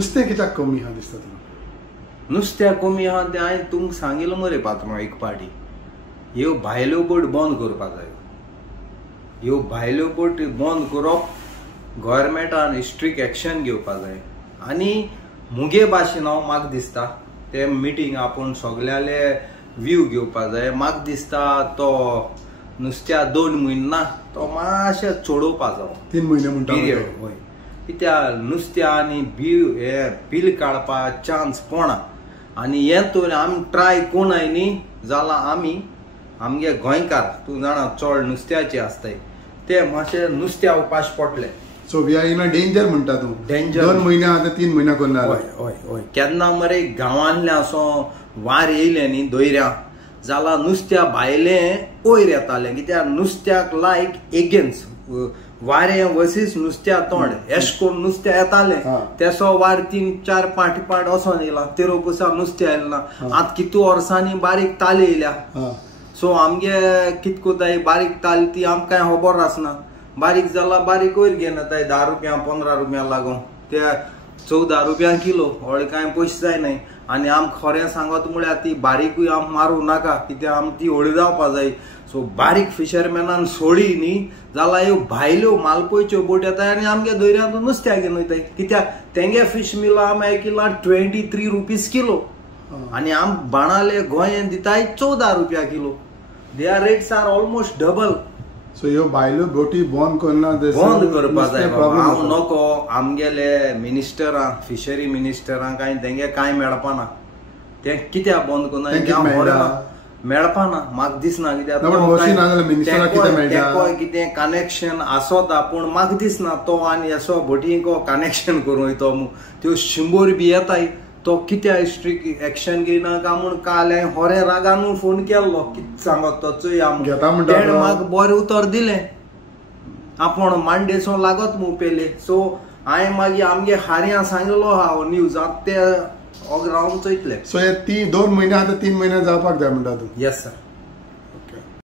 नुस्तें कित्याक कमी आहा दिसता तुका? नुस्त्या कमी आहा तें हांवें तुमकां सांगिल्लो मरे पात्रांव एक पाटी. ह्यो भायल्यो बोट बंद करपाक जाय. ह्यो भायल्यो बोट बंद करप, गव्हर्मेंटान स्ट्रिक्ट एक्शन घेवपाक जाय. आनी मुगे भाशेन म्हाका दिसता ते मिटींग आपूण सगळ्याले व्यू घेवपाक जाय. म्हाका दिसता तो नुस्त्या 2 म्हयने ना, तो मातशें चोडोवपाक जावो. 3 म्हयने म्हणटा हय. कित्याक नुस्त्या आनी बील काडपाक चान्स कोणा. आनी हें तर आमी ट्राय कोणाय न्ही जाल्यार आमगे गोंयकार तूं जाणा चड नुस्त्याचे आसताय ते मातशे नुस्त्या उपाश पडले. So we are in a danger म्हणटा तूं. डेंजर 2 म्हयने आतां 3 म्हयने करना. हय. केन्ना मरे गांवांतले असो वार येयले न्ही दोयऱ्या जाल्यार नुस्त्या भायले वयर येताले. कित्याक नुस्त्याक लायक एगेन्स्ट वारे वसीस नुस्त्या तोंड एश करून नुस्त्या येताले. तेसो वार 3-4 पाट असो येयला. तेरो पुसा नुस्त्या येयला ना. आतां कितू वर्सांनी बारीक ताले येयल्या. सो आमगे कित कोताय बारीक ताल ती आमकां कांय खबर आसना. बारीक जाल्यार बारीक वयर घेवन येताय 10 रुपया 15 रुपया लागून. ते 14 रुपया किलो व्हडले कांय पयशे जायनाय. आनी आमकां खरें सांगत म्हळ्यार ती बारीकूय आम मारूं नाका कित्याक आम ती व्हडली जावपाक जाय. सो बारीक फिशरमॅनान सोडी न्ही जाल्यार ह्यो भायल्यो मालपोयच्यो बोट येताय आनी आमगे दोयऱ्यांत नुस्त्या घेवन वयताय. कित्याक तेंगे फिश मिला आमी आयकिला 23 रुपीज किलो आनी आम बाणाले गोंयांत दिताय 14 रुपया kilo. Their rates are almost double. So ह्यो भायल्यो बोटी बंद करना बंद करपाक जाय. हांव नको आमगेले मिनिस्टरां फिशरी मिनिस्टरांक कांय तेंगे कांय मेळपाना. ते कित्याक बंद करना मेळपाना म्हाका दिसना. कित्याक कितें कनेक्शन आसोता पूण म्हाका दिसना तो आनी असो बोटींक कनेक्शन करूं वयतो. त्यो 100 बी येताय. तो कित्याक स्ट्रिक्ट एक्शन घेयना काय म्हूण काल हांवें होरे रागानू फोन केल्लो. कितें सांगत तो चोय तेणें म्हाका बरें उतर दिलें. आपूण मांडेसो लागत मू पेले. सो हांवें मागीर आमगे हार्यां सांगिल्लो हांव न्यूजाक ते रावन चयतले. सो हे 2 म्हयने आतां 3 म्हयने जावपाक जाय म्हणटा तूं. Yes sir.